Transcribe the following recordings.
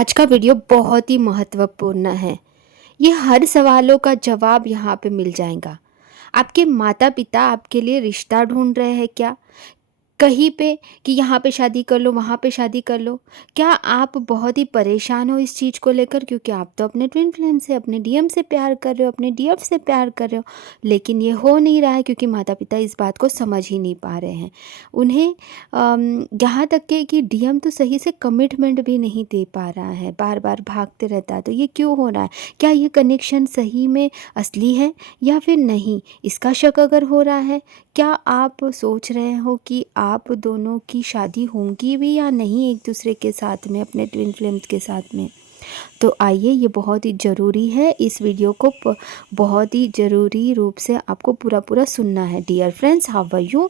आज का वीडियो बहुत ही महत्वपूर्ण है। ये हर सवालों का जवाब यहाँ पे मिल जाएगा। आपके माता पिता आपके लिए रिश्ता ढूंढ रहे हैं क्या? कहीं पे कि यहाँ पे शादी कर लो, वहाँ पे शादी कर लो। क्या आप बहुत ही परेशान हो इस चीज़ को लेकर, क्योंकि आप तो अपने ट्विन फ्लेम से, अपने डीएम से प्यार कर रहे हो, अपने डीएफ से प्यार कर रहे हो, लेकिन ये हो नहीं रहा है क्योंकि माता पिता इस बात को समझ ही नहीं पा रहे हैं। उन्हें यहाँ तक कि डीएम तो सही से कमिटमेंट भी नहीं दे पा रहा है, बार बार भागते रहता है। तो ये क्यों हो रहा है? क्या ये कनेक्शन सही में असली है या फिर नहीं? इसका शक अगर हो रहा है, क्या आप सोच रहे हो कि आप दोनों की शादी होंगी भी या नहीं एक दूसरे के साथ में, अपने ट्विन फ्लेम्स के साथ में? तो आइए, ये बहुत ही ज़रूरी है। इस वीडियो को बहुत ही ज़रूरी रूप से आपको पूरा पूरा सुनना है। Dear friends, how are you?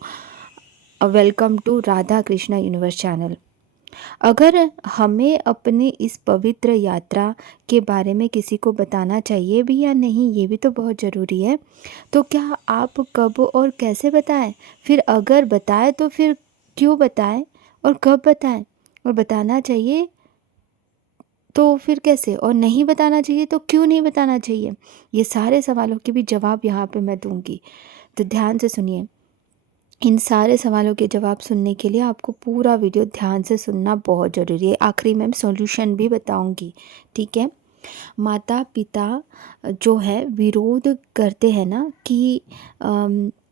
Welcome to Radha Krishna universe channel. अगर हमें अपनी इस पवित्र यात्रा के बारे में किसी को बताना चाहिए भी या नहीं, ये भी तो बहुत ज़रूरी है। तो क्या आप कब और कैसे बताएं? फिर अगर बताएं तो फिर क्यों बताएं और कब बताएं? और बताना चाहिए तो फिर कैसे? और नहीं बताना चाहिए तो क्यों नहीं बताना चाहिए? ये सारे सवालों के भी जवाब यहाँ पे मैं दूंगी। तो ध्यान से सुनिए। इन सारे सवालों के जवाब सुनने के लिए आपको पूरा वीडियो ध्यान से सुनना बहुत ज़रूरी है। आखिरी में सॉल्यूशन भी बताऊंगी, ठीक है? माता पिता जो है विरोध करते हैं ना कि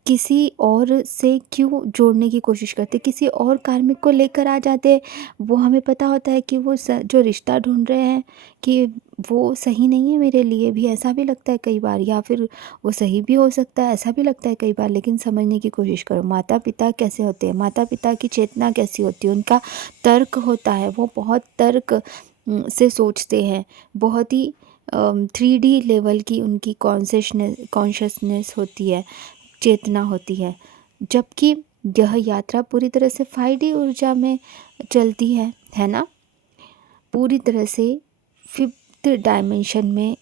किसी और से क्यों जोड़ने की कोशिश करते, किसी और कार्मिक को लेकर आ जाते। वो हमें पता होता है कि वो जो रिश्ता ढूंढ रहे हैं कि वो सही नहीं है मेरे लिए भी, ऐसा भी लगता है कई बार, या फिर वो सही भी हो सकता है, ऐसा भी लगता है कई बार। लेकिन समझने की कोशिश करो, माता पिता कैसे होते हैं, माता पिता की चेतना कैसी होती है, उनका तर्क होता है। वो बहुत तर्क से सोचते हैं, बहुत ही 3D लेवल की उनकी कॉन्शसनेस होती है, चेतना होती है। जबकि यह यात्रा पूरी तरह से 5D ऊर्जा में चलती है ना? पूरी तरह से 5th डायमेंशन में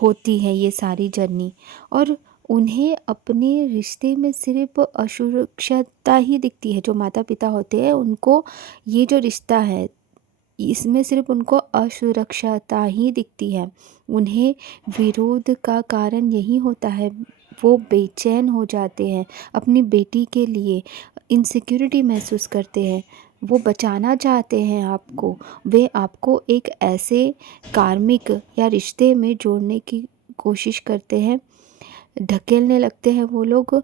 होती है ये सारी जर्नी। और उन्हें अपने रिश्ते में सिर्फ असुरक्षता ही दिखती है। जो माता पिता होते हैं उनको ये जो रिश्ता है, इसमें सिर्फ उनको असुरक्षता ही दिखती है। उन्हें विरोध का कारण यही होता है। वो बेचैन हो जाते हैं अपनी बेटी के लिए, इनसिक्योरिटी महसूस करते हैं। वो बचाना चाहते हैं आपको। वे आपको एक ऐसे कार्मिक या रिश्ते में जोड़ने की कोशिश करते हैं, ढकेलने लगते हैं वो लोग।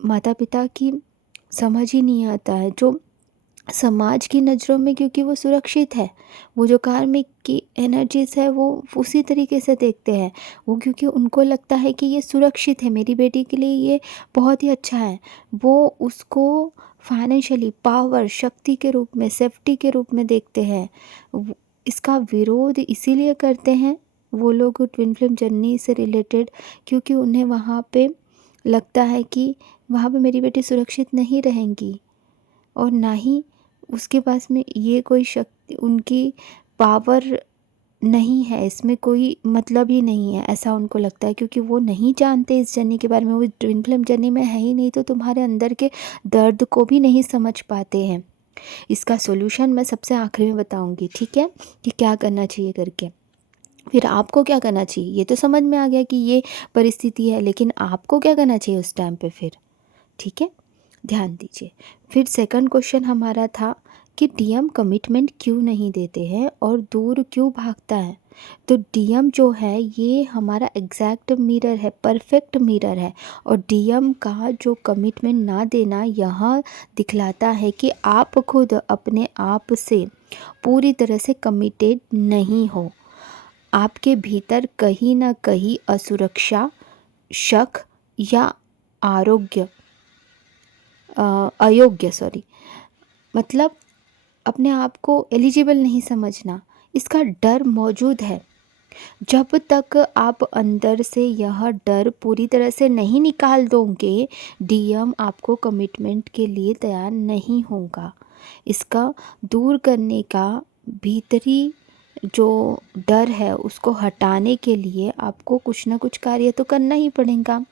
माता पिता की समझ ही नहीं आता है, जो समाज की नज़रों में, क्योंकि वो सुरक्षित है। वो जो कार्मिक की एनर्जीज है वो उसी तरीके से देखते हैं। वो क्योंकि उनको लगता है कि ये सुरक्षित है, मेरी बेटी के लिए ये बहुत ही अच्छा है। वो उसको फाइनेंशियली पावर, शक्ति के रूप में, सेफ्टी के रूप में देखते हैं। इसका विरोध इसीलिए करते हैं वो लोग ट्विन फ्लेम जर्नी से रिलेटेड, क्योंकि उन्हें वहाँ पे लगता है कि वहाँ पे मेरी बेटी सुरक्षित नहीं रहेंगी, और ना ही उसके पास में ये कोई शक्ति, उनकी पावर नहीं है, इसमें कोई मतलब ही नहीं है, ऐसा उनको लगता है। क्योंकि वो नहीं जानते इस जर्नी के बारे में, वो ट्विन फ्लेम जर्नी में है ही नहीं, तो तुम्हारे अंदर के दर्द को भी नहीं समझ पाते हैं। इसका सॉल्यूशन मैं सबसे आखिरी में बताऊंगी, ठीक है, कि क्या करना चाहिए करके। फिर आपको क्या करना चाहिए ये तो समझ में आ गया कि ये परिस्थिति है, लेकिन आपको क्या करना चाहिए उस टाइम पे फिर, ठीक है? ध्यान दीजिए। फिर सेकंड क्वेश्चन हमारा था कि डीएम कमिटमेंट क्यों नहीं देते हैं और दूर क्यों भागता है? तो डीएम जो है ये हमारा एग्जैक्ट मिरर है, परफेक्ट मिरर है। और डीएम का जो कमिटमेंट ना देना यह दिखलाता है कि आप खुद अपने आप से पूरी तरह से कमिटेड नहीं हो। आपके भीतर कहीं ना कहीं असुरक्षा, शक या आरोग्य अयोग्य, सॉरी, मतलब अपने आप को एलिजिबल नहीं समझना, इसका डर मौजूद है। जब तक आप अंदर से यह डर पूरी तरह से नहीं निकाल दोगे, डीएम आपको कमिटमेंट के लिए तैयार नहीं होगा। इसका दूर करने का, भीतरी जो डर है उसको हटाने के लिए आपको कुछ ना कुछ कार्य तो करना ही पड़ेगा।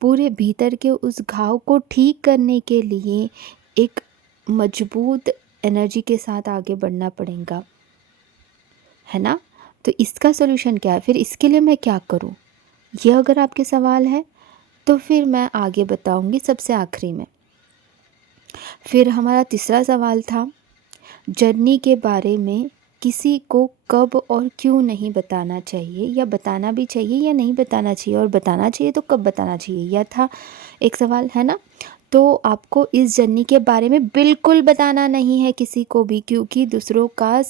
पूरे भीतर के उस घाव को ठीक करने के लिए एक मजबूत एनर्जी के साथ आगे बढ़ना पड़ेगा। है ना? तो इसका सॉल्यूशन क्या है? फिर इसके लिए मैं क्या करूँ? ये अगर आपके सवाल है तो फिर मैं आगे बताऊँगी सबसे आखिरी में। फिर हमारा तीसरा सवाल था जर्नी के बारे में किसी को कब और क्यों नहीं बताना चाहिए, या बताना भी चाहिए या नहीं बताना चाहिए, और बताना चाहिए तो कब बताना चाहिए, यह था एक सवाल, है ना? तो आपको इस जर्नी के बारे में बिल्कुल बताना नहीं है किसी को भी, क्योंकि दूसरों का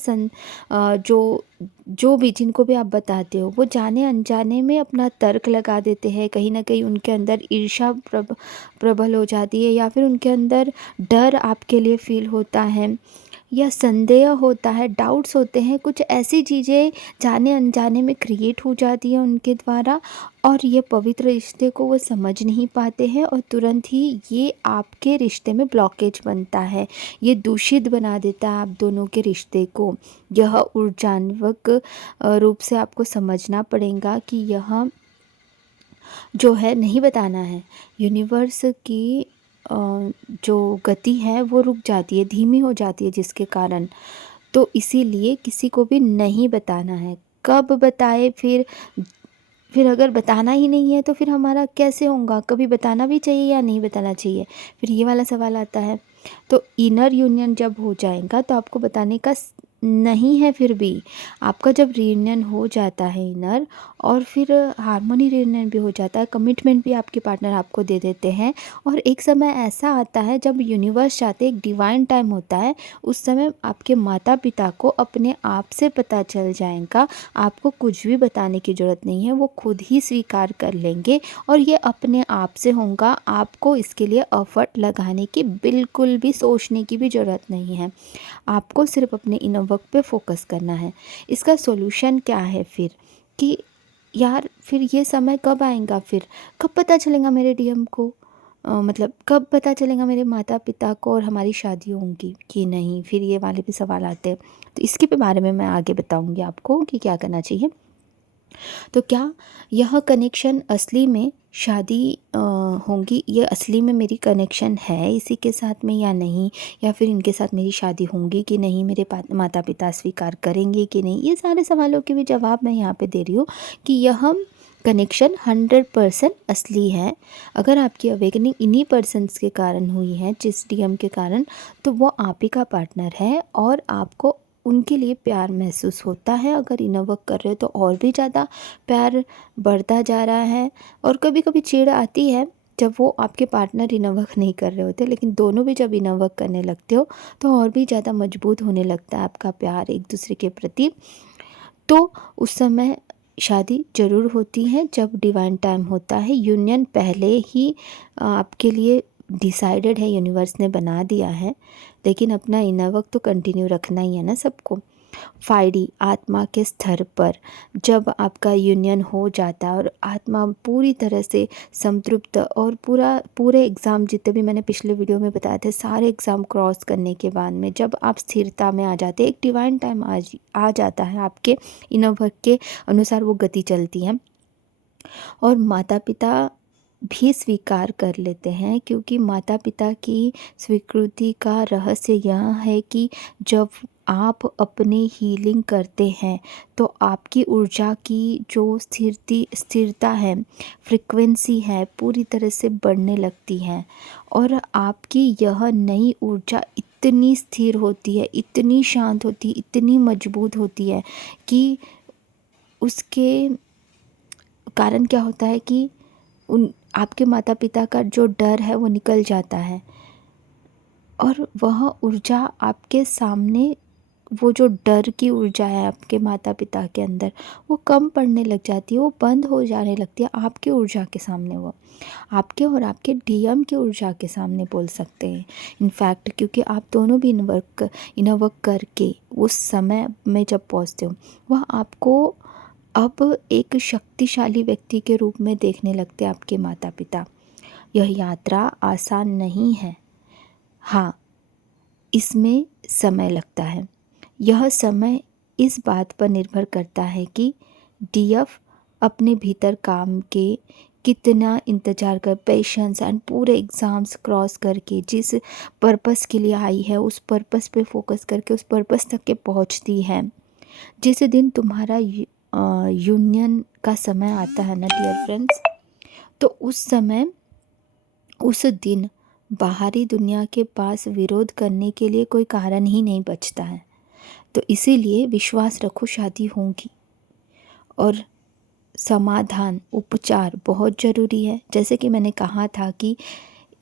जो जो भी जिनको भी आप बताते हो वो जाने अनजाने में अपना तर्क लगा देते हैं, कहीं ना कहीं उनके अंदर ईर्ष्या प्रबल हो जाती है, या फिर उनके अंदर डर आपके लिए फील होता है, या संदेह होता है, डाउट्स होते हैं, कुछ ऐसी चीज़ें जाने अनजाने में क्रिएट हो जाती है उनके द्वारा, और ये पवित्र रिश्ते को वो समझ नहीं पाते हैं, और तुरंत ही ये आपके रिश्ते में ब्लॉकेज बनता है, ये दूषित बना देता है आप दोनों के रिश्ते को। यह ऊर्जान्वक रूप से आपको समझना पड़ेगा कि यह जो है नहीं बताना है। यूनिवर्स की जो गति है वो रुक जाती है, धीमी हो जाती है, जिसके कारण तो इसीलिए किसी को भी नहीं बताना है। कब बताए फिर अगर बताना ही नहीं है तो फिर हमारा कैसे होगा? कभी बताना भी चाहिए या नहीं बताना चाहिए? फिर ये वाला सवाल आता है। तो इनर यूनियन जब हो जाएगा तो आपको बताने का नहीं है। फिर भी आपका जब रियूनियन हो जाता है इनर, और फिर हार्मनी रियूनियन भी हो जाता है, कमिटमेंट भी आपके पार्टनर आपको दे देते हैं, और एक समय ऐसा आता है जब यूनिवर्स चाहते, एक डिवाइन टाइम होता है, उस समय आपके माता पिता को अपने आप से पता चल जाएगा, आपको कुछ भी बताने की ज़रूरत नहीं है, वो खुद ही स्वीकार कर लेंगे, और ये अपने आप से होगा। आपको इसके लिए एफर्ट लगाने की, बिल्कुल भी सोचने की भी ज़रूरत नहीं है। आपको सिर्फ अपने इनर वर्क पे फोकस करना है। इसका सॉल्यूशन क्या है फिर? कि यार फिर ये समय कब आएगा? फिर कब पता चलेगा मेरे डीएम को? मतलब कब पता चलेगा मेरे माता पिता को और हमारी शादी होंगी कि नहीं? फिर ये वाले भी सवाल आते हैं। तो इसके भी बारे में मैं आगे बताऊंगी आपको कि क्या करना चाहिए। तो क्या यह कनेक्शन असली में शादी होंगी, ये असली में मेरी कनेक्शन है इसी के साथ में या नहीं, या फिर इनके साथ मेरी शादी होंगी कि नहीं, मेरे माता पिता स्वीकार करेंगे कि नहीं? ये सारे सवालों के भी जवाब मैं यहाँ पे दे रही हूँ कि यह कनेक्शन 100% असली है। अगर आपकी अवेकनिंग इन्हीं पर्सन्स के कारण हुई है, जिस डीएम के कारण, तो वो आप ही का पार्टनर है, और आपको उनके लिए प्यार महसूस होता है। अगर इनर वर्क कर रहे हो तो और भी ज़्यादा प्यार बढ़ता जा रहा है। और कभी कभी चिढ़ आती है जब वो आपके पार्टनर इनर वर्क नहीं कर रहे होते, लेकिन दोनों भी जब इनर वर्क करने लगते हो तो और भी ज़्यादा मजबूत होने लगता है आपका प्यार एक दूसरे के प्रति। तो उस समय शादी ज़रूर होती है जब डिवाइन टाइम होता है। यूनियन पहले ही आपके लिए डिसाइडेड है, यूनिवर्स ने बना दिया है, लेकिन अपना इनर वर्क तो कंटिन्यू रखना ही है ना सबको। 5D आत्मा के स्तर पर जब आपका यूनियन हो जाता है और आत्मा पूरी तरह से संतृप्त, और पूरे एग्ज़ाम जितने भी मैंने पिछले वीडियो में बताए थे, सारे एग्ज़ाम क्रॉस करने के बाद में जब आप स्थिरता में आ जाते हैं, एक डिवाइन टाइम आ जाता है आपके इनर वर्क के अनुसार वो गति चलती है, और माता पिता भी स्वीकार कर लेते हैं। क्योंकि माता पिता की स्वीकृति का रहस्य यह है कि जब आप अपनी हीलिंग करते हैं तो आपकी ऊर्जा की जो स्थिरता है, फ्रीक्वेंसी है, पूरी तरह से बढ़ने लगती है, और आपकी यह नई ऊर्जा इतनी स्थिर होती है, इतनी शांत होती है, इतनी मजबूत होती है कि उसके कारण क्या होता है कि उन आपके माता पिता का जो डर है वो निकल जाता है, और वह ऊर्जा आपके सामने, वो जो डर की ऊर्जा है आपके माता पिता के अंदर, वो कम पड़ने लग जाती है, वो बंद हो जाने लगती है आपके ऊर्जा के सामने। वो आपके और आपके डीएम की ऊर्जा के सामने बोल सकते हैं इनफैक्ट, क्योंकि आप दोनों भी इनर वर्क करके उस समय में जब पहुँचते हो, वह आपको अब एक शक्तिशाली व्यक्ति के रूप में देखने लगते हैं आपके माता पिता। यह यात्रा आसान नहीं है। हाँ, इसमें समय लगता है। यह समय इस बात पर निर्भर करता है कि डीएफ अपने भीतर काम के कितना इंतज़ार कर, पेशेंस एंड पूरे एग्ज़ाम्स क्रॉस करके जिस पर्पस के लिए आई है उस पर्पस पे फोकस करके उस पर्पस तक के पहुंचती है। जिस दिन तुम्हारा यूनियन का समय आता है ना डियर फ्रेंड्स, तो उस समय, उस दिन बाहरी दुनिया के पास विरोध करने के लिए कोई कारण ही नहीं बचता है। तो इसीलिए विश्वास रखो, शादी होगी। और समाधान, उपचार बहुत ज़रूरी है। जैसे कि मैंने कहा था कि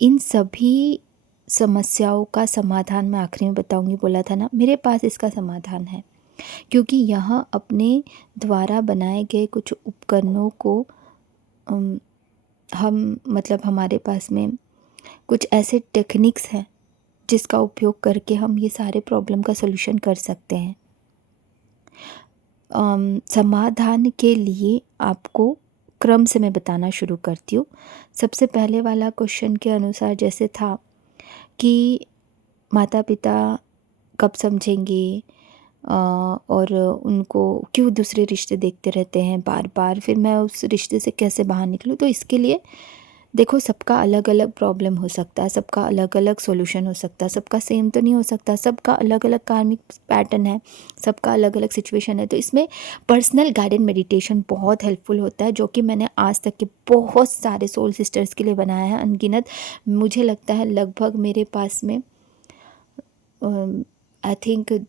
इन सभी समस्याओं का समाधान मैं आखिरी में बताऊंगी, बोला था ना, मेरे पास इसका समाधान है। क्योंकि यहाँ अपने द्वारा बनाए गए कुछ उपकरणों को हम मतलब हमारे पास में कुछ ऐसे टेक्निक्स हैं जिसका उपयोग करके हम ये सारे प्रॉब्लम का सलूशन कर सकते हैं। समाधान के लिए आपको क्रम से मैं बताना शुरू करती हूँ। सबसे पहले वाला क्वेश्चन के अनुसार जैसे था कि माता पिता कब समझेंगे और उनको क्यों दूसरे रिश्ते देखते रहते हैं बार बार, फिर मैं उस रिश्ते से कैसे बाहर निकलूँ। तो इसके लिए देखो, सबका अलग अलग प्रॉब्लम हो सकता है, सबका अलग अलग सॉल्यूशन हो सकता है, सबका सेम तो नहीं हो सकता, सबका अलग अलग कार्मिक पैटर्न है, सबका अलग अलग सिचुएशन है। तो इसमें पर्सनल गाइडेड मेडिटेशन बहुत हेल्पफुल होता है, जो कि मैंने आज तक के बहुत सारे सोल सिस्टर्स के लिए बनाया है, अनगिनत। मुझे लगता है लगभग मेरे पास में आई थिंक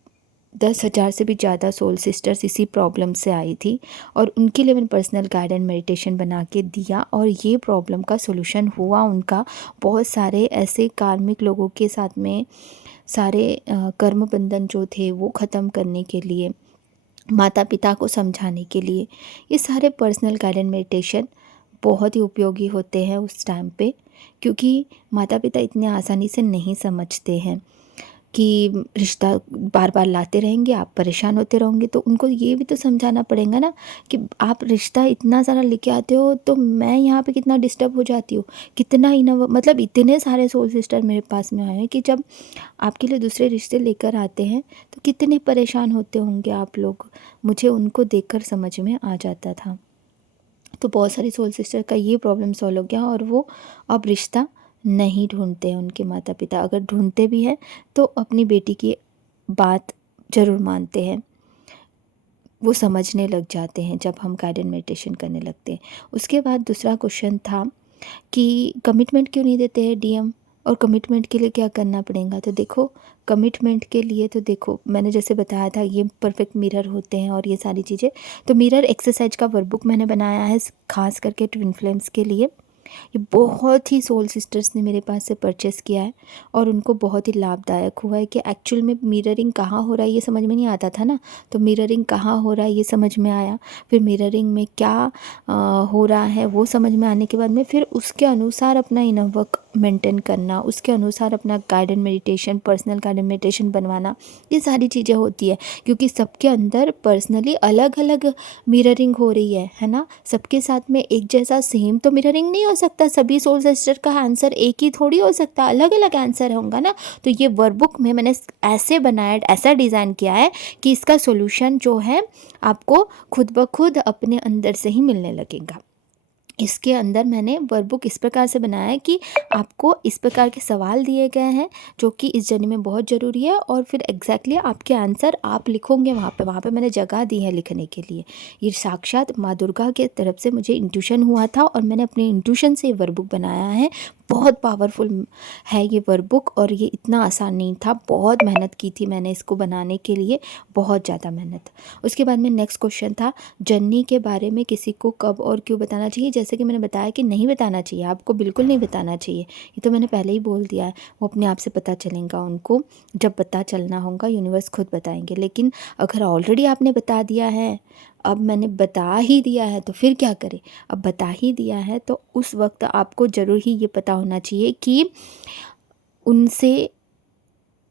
10,000 से भी ज़्यादा सोल सिस्टर्स इसी प्रॉब्लम से आई थी, और उनके लिए मैंने पर्सनल गाइडेड मेडिटेशन बना के दिया, और ये प्रॉब्लम का सॉल्यूशन हुआ उनका। बहुत सारे ऐसे कार्मिक लोगों के साथ में सारे कर्म बंधन जो थे वो ख़त्म करने के लिए, माता पिता को समझाने के लिए, ये सारे पर्सनल गाइडेड मेडिटेशन बहुत ही उपयोगी होते हैं उस टाइम पे। क्योंकि माता पिता इतने आसानी से नहीं समझते हैं कि रिश्ता बार बार लाते रहेंगे, आप परेशान होते रहोगे। तो उनको ये भी तो समझाना पड़ेगा ना कि आप रिश्ता इतना सारा लेके आते हो, तो मैं यहाँ पे कितना डिस्टर्ब हो जाती हूँ, कितना मतलब इतने सारे सोल सिस्टर मेरे पास में आए हैं कि जब आपके लिए दूसरे रिश्ते लेकर आते हैं तो कितने परेशान होते होंगे आप लोग। मुझे उनको देखकर समझ में आ जाता था। तो बहुत सारी सोल सिस्टर का ये प्रॉब्लम सॉल्व हो गया, और वो अब रिश्ता नहीं ढूंढते हैं उनके माता पिता। अगर ढूंढते भी हैं तो अपनी बेटी की बात ज़रूर मानते हैं, वो समझने लग जाते हैं जब हम गाइडेड मेडिटेशन करने लगते हैं। उसके बाद दूसरा क्वेश्चन था कि कमिटमेंट क्यों नहीं देते हैं डीएम, और कमिटमेंट के लिए क्या करना पड़ेगा। तो देखो, कमिटमेंट के लिए तो देखो, मैंने जैसे बताया था ये परफेक्ट मिरर होते हैं और ये सारी चीज़ें। तो मिरर एक्सरसाइज का वर्कबुक मैंने बनाया है खास करके ट्विन फ्लेम्स के लिए। ये बहुत ही सोल सिस्टर्स ने मेरे पास से परचेस किया है, और उनको बहुत ही लाभदायक हुआ है कि एक्चुअल में मिररिंग कहाँ हो रहा है ये समझ में नहीं आता था ना, तो मिररिंग कहाँ हो रहा है ये समझ में आया। फिर मिररिंग में क्या हो रहा है वो समझ में आने के बाद में फिर उसके अनुसार अपना इनर वर्क मेंटेन करना, उसके अनुसार अपना guided meditation, personal guided meditation बनवाना, ये सारी चीज़ें होती है। क्योंकि सबके अंदर पर्सनली अलग अलग मिररिंग हो रही है ना। सबके साथ में एक जैसा सेम तो मिररिंग नहीं हो सकता, सभी सोल सिस्टर का आंसर एक ही थोड़ी हो सकता, अलग अलग आंसर होगा ना। तो ये वर्कबुक में मैंने ऐसे बनाया, ऐसा डिज़ाइन किया है कि इसका सॉल्यूशन जो है आपको खुद ब खुद अपने अंदर से ही मिलने लगेगा। इसके अंदर मैंने वर्कबुक इस प्रकार से बनाया है कि आपको इस प्रकार के सवाल दिए गए हैं जो कि इस जर्नी में बहुत ज़रूरी है, और फिर एग्जैक्टली आपके आंसर आप लिखोगे वहाँ पे मैंने जगह दी है लिखने के लिए। ये साक्षात माँ दुर्गा के तरफ से मुझे इंट्यूशन हुआ था, और मैंने अपने इंट्यूशन से ये वर्कबुक बनाया है। बहुत पावरफुल है ये वर्कबुक, और ये इतना आसान नहीं था, बहुत मेहनत की थी मैंने इसको बनाने के लिए, बहुत ज़्यादा मेहनत। उसके बाद में नेक्स्ट क्वेश्चन था जर्नी के बारे में किसी को कब और क्यों बताना चाहिए। जैसे कि मैंने बताया कि नहीं बताना चाहिए, आपको बिल्कुल नहीं बताना चाहिए, ये तो मैंने पहले ही बोल दिया है। वो अपने आप से पता चलेगा उनको, जब पता चलना होगा यूनिवर्स खुद बताएंगे। लेकिन अगर ऑलरेडी आपने बता दिया है, अब मैंने बता ही दिया है, तो फिर क्या करें। अब बता ही दिया है तो उस वक्त आपको ज़रूर ही ये पता होना चाहिए कि उनसे,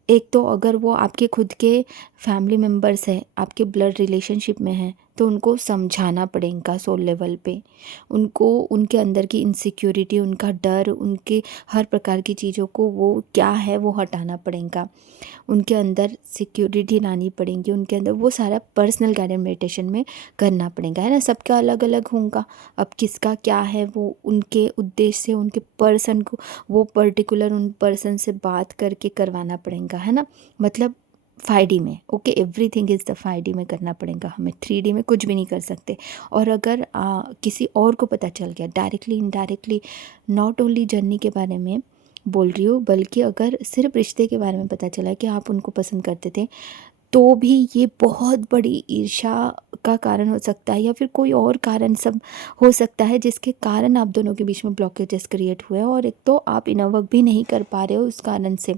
एक तो अगर वो आपके खुद के फैमिली मेम्बर्स हैं, आपके ब्लड रिलेशनशिप में हैं, तो उनको समझाना पड़ेगा सोल लेवल पे। उनको उनके अंदर की इनसिक्योरिटी, उनका डर, उनके हर प्रकार की चीज़ों को वो क्या है वो हटाना पड़ेगा। उनके अंदर सिक्योरिटी लानी पड़ेगी, उनके अंदर वो सारा पर्सनल गाइडेड मेडिटेशन में करना पड़ेगा, है ना। सबका अलग अलग होगा, अब किसका क्या है वो उनके उद्देश्य से, उनके पर्सन को, वो पर्टिकुलर उन पर्सन से बात करके करवाना पड़ेगा, है ना। मतलब 5D में, okay, everything is the 5D में करना पड़ेगा हमें, 3D में कुछ भी नहीं कर सकते। और अगर किसी और को पता चल गया directly indirectly, not only journey के बारे में बोल रही हूँ, बल्कि अगर सिर्फ रिश्ते के बारे में पता चला कि आप उनको पसंद करते थे, तो भी ये बहुत बड़ी ईर्ष्या का कारण हो सकता है, या फिर कोई और कारण सब हो सकता है जिसके कारण आप दोनों के बीच में ब्लॉकेजेस क्रिएट हुए हैं। और एक तो आप इनर वर्क भी नहीं कर पा रहे हो उस कारण से।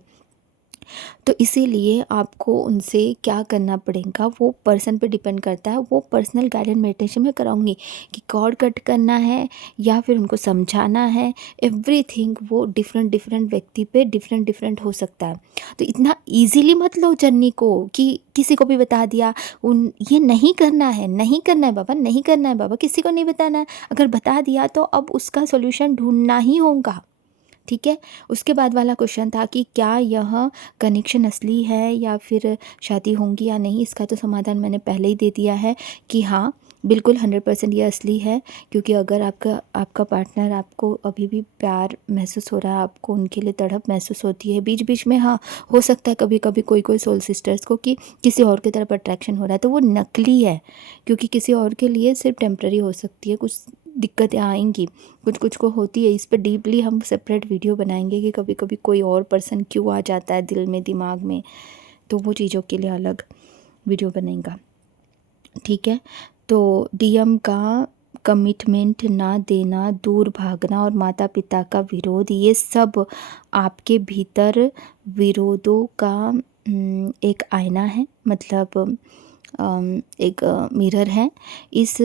तो इसीलिए आपको उनसे क्या करना पड़ेगा वो पर्सन पे डिपेंड करता है। वो पर्सनल गाइडेड मेडिटेशन में कराऊंगी कि कॉर्ड कट करना है या फिर उनको समझाना है, एवरीथिंग वो डिफरेंट डिफरेंट व्यक्ति पे डिफरेंट डिफरेंट हो सकता है। तो इतना इजीली मत लो जर्नी को कि किसी को भी बता दिया, उन ये नहीं करना है, नहीं करना है बाबा, नहीं करना है बाबा, किसी को नहीं बताना है। अगर बता दिया तो अब उसका सोल्यूशन ढूंढना ही होगा, ठीक है। उसके बाद वाला क्वेश्चन था कि क्या यह कनेक्शन असली है या फिर शादी होंगी या नहीं। इसका तो समाधान मैंने पहले ही दे दिया है कि हाँ, बिल्कुल 100% ये असली है। क्योंकि अगर आपका आपका पार्टनर आपको अभी भी प्यार महसूस हो रहा है, आपको उनके लिए तड़प महसूस होती है बीच बीच में, हाँ हो सकता है कभी कभी कोई कोई सोल सिस्टर्स को कि किसी और की तरफ अट्रैक्शन हो रहा है, तो वो नकली है। क्योंकि किसी और के लिए सिर्फ टेम्प्रेरी हो सकती है, कुछ दिक्कतें आएंगी, कुछ कुछ को होती है। इस पर डीपली हम सेपरेट वीडियो बनाएंगे कि कभी कभी कोई और पर्सन क्यों आ जाता है दिल में, दिमाग में, तो वो चीज़ों के लिए अलग वीडियो बनेगा, ठीक है। तो डीएम का कमिटमेंट ना देना, दूर भागना और माता पिता का विरोध, ये सब आपके भीतर विरोधों का एक आईना है, मतलब एक मिरर है। इस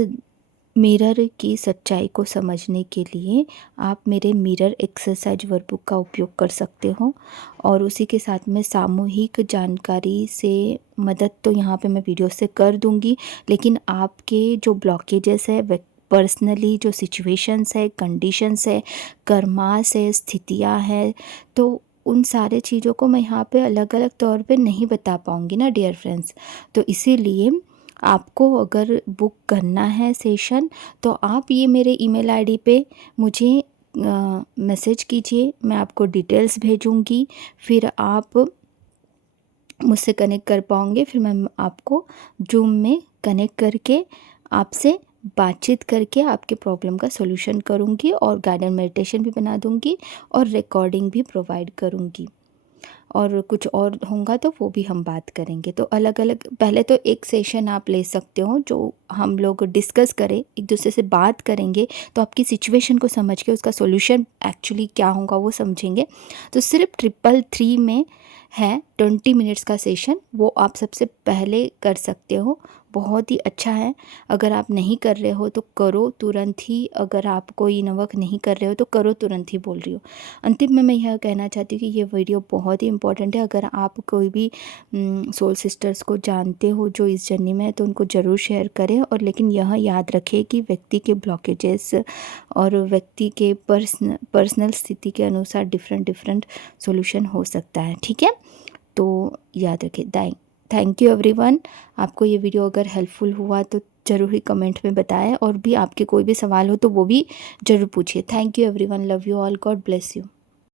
मिरर की सच्चाई को समझने के लिए आप मेरे मिरर एक्सरसाइज वर्कबुक का उपयोग कर सकते हो। और उसी के साथ में सामूहिक जानकारी से मदद तो यहाँ पे मैं वीडियो से कर दूँगी, लेकिन आपके जो ब्लॉकेजेस है, पर्सनली जो सिचुएशंस है, कंडीशंस है, कर्मास है, स्थितियाँ हैं, तो उन सारे चीज़ों को मैं यहाँ पे अलग अलग तौर पे नहीं बता पाऊँगी ना डियर फ्रेंड्स। तो इसीलिए आपको अगर बुक करना है सेशन, तो आप ये मेरे ईमेल आईडी पे मुझे मैसेज कीजिए, मैं आपको डिटेल्स भेजूँगी, फिर आप मुझसे कनेक्ट कर पाओगे। फिर मैं आपको जूम में कनेक्ट करके आपसे बातचीत करके आपके प्रॉब्लम का सॉल्यूशन करूँगी, और गाइडेड मेडिटेशन भी बना दूँगी और रिकॉर्डिंग भी प्रोवाइड करूँगी। और कुछ और होगा तो वो भी हम बात करेंगे। तो अलग अलग पहले तो एक सेशन आप ले सकते हो जो हम लोग डिस्कस करें, एक दूसरे से बात करेंगे, तो आपकी सिचुएशन को समझ के उसका सॉल्यूशन एक्चुअली क्या होगा वो समझेंगे। तो सिर्फ 333 में है 20 मिनट्स का सेशन, वो आप सबसे पहले कर सकते हो, बहुत ही अच्छा है। अगर आप नहीं कर रहे हो तो करो तुरंत ही, अगर आप कोई नवक नहीं कर रहे हो तो करो तुरंत ही, बोल रही हूँ। अंतिम में मैं यह कहना चाहती हूँ कि ये वीडियो बहुत ही इंपॉर्टेंट है। अगर आप कोई भी सोल सिस्टर्स को जानते हो जो इस जर्नी में है, तो उनको ज़रूर शेयर करें। और लेकिन यह याद रखें कि व्यक्ति के ब्लॉकेजेस और व्यक्ति के पर्सनल स्थिति के अनुसार डिफरेंट डिफरेंट सॉल्यूशन हो सकता है, ठीक है। तो याद रखें। Thank you everyone. आपको ये वीडियो अगर हेल्पफुल हुआ तो ज़रूर ही कमेंट में बताएं, और भी आपके कोई भी सवाल हो तो वो भी ज़रूर पूछिए। Thank you everyone, love you all, God bless you.